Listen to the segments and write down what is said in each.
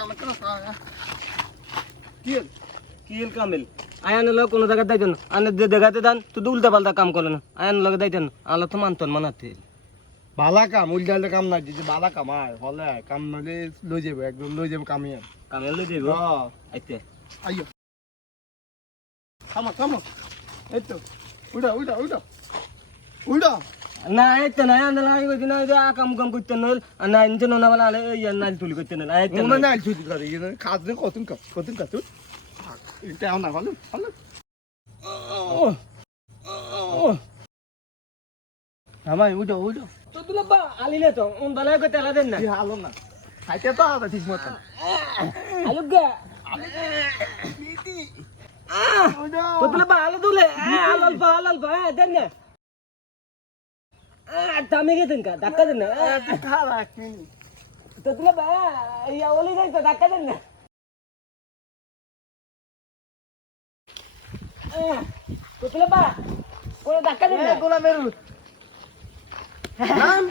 কামে কেন কি কিল কামিল। আয়ান লগ কোনো জায়গায় দাইতেন আনে যে দেখাতে দান তুই উল্টা পাল্টা কাম করলেন আয়ান লগে দাইতেন আলো তো মানতন মানাতে। বালা কাম উল্টালে কাম নাই। যে বালা কাম আয় হলে কাম নালে লই যাব একদম লই যাব কামিয়ে। কামিল লই দিব হ্যাঁ আইতে। আইয়ো। থামো থামো। এই তো উড়া উড়া উড়া উড়া না আইতে না আয়ান লাগি কইতে না যে কাম কাম করতে নল না ইনতে না বলা আলে ইয়ান নাল তুলি করতে নল আইতে মনে নাই ছুটি করে ইয়ে কাজ নে কতন কাজ কতন কাজ তুই এটা না হলো হলো আমায় উড়া উড়া তো তুলা বা আলিলে তো উন বালা কইতে আলা দেন না। কি হালো না। খাইতে তো হবে ঠিক মতন আলু গা। উড়া তো তুলা বা আলো তুলে। আলো আলফা আলো আলফা দেন না। দামে গেতেন কা ধাক্কা দেন না তো বা ইয়া ওলি যাই তো ধাক্কা দেন না তো তুলা বা কোনো ধাক্কা না গোলা মেরু নাম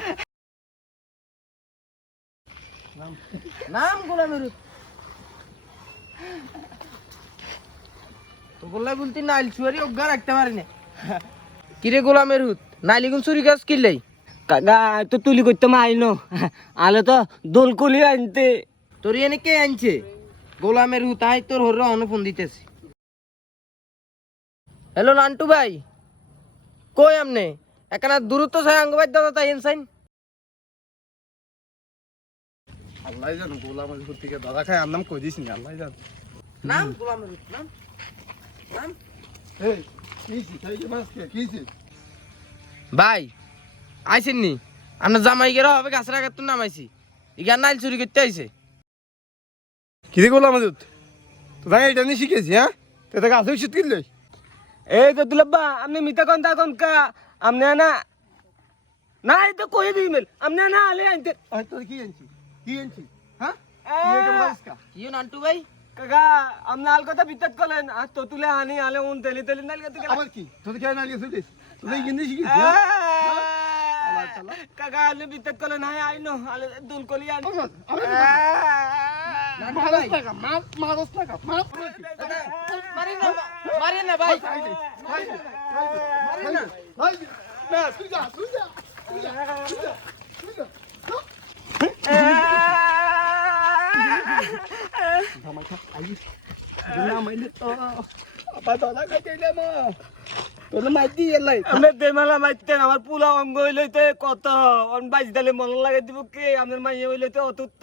নাম গোলা মেরু তো গোল্লাই বলতি নাইল চুয়ারি অজ্ঞা রাখতে পারি না কিরে গোলামের হুত নাইলি গুন চুরি গাছ কিনলাই? তো তুলি করতে আইনো আলে তো দোল কলি আনতে। তোর এনে কে আনছে? গোলামের হুত আই তোর হরে অনুফোন দিতেছি। হ্যালো নান্টু ভাই। কই আমনে? একানা দূরত্ব ছাই আঙ্গবাদ দাদা তাই এনসাইন আল্লাহ জানো গোলা মেরু থেকে দাদা খাই আনাম কই দিস নি? আল্লাহ জানো। নাম গোলামের হুত নাম। নাম। এই কিছি তাই যে মাস কে কিছি ভাই আইছেন নি? আমরা জামাই গেরা হবে গাছ রাখার তো নামাইছি। ইগান নাইল চুরি করতে আইছে। কিরে গোলা মেরু তো ভাই এটা নি শিখেছি হ্যাঁ? তো তাকে আসে উচিত কিনলে এই তো তুলা বা আপনি মিতা কোন তা কোন কা? আমনে না না এই তো কই দিই মেল? আমনে না আলে আনতে আই তোর কি আনছি? কি আনছি? হ্যাঁ? কি নান্টু ভাই? কাকা আমনে আল কথা বিত্তাত করলেন আর তো তুলে আনি আলে উন তেলি তেলি নাল গতে আবার কি তোর কি না লিখে দিস তুই কিনে শিখিস কাকা আলে বিত্তাত করলেন হাই আইনো আলে দুল কলি আনি মারস টাকা মার মারস টাকা মার মারি না মারি না ভাই মারি না না তুই যা তুই যা তুই যা তুই যা মা তোর মাইতি এলাই আমি বেমালা মাইতেন, আমার পুলা অঙ্গ হইলইতে কত। অন বাইজ দিলে মন লাগে দিব কে? আমার মাইয়ে হইলইতে অতুত্ত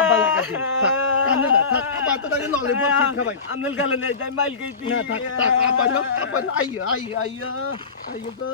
আব্বা লাগা দি থাক কান্দে না থাক আব্বা তো তাকে ললিপপ আমনেল গালে নাই যাই মাইল গেছি। না, থাক থাক আব্বা আব্বা আই আই আই আই তো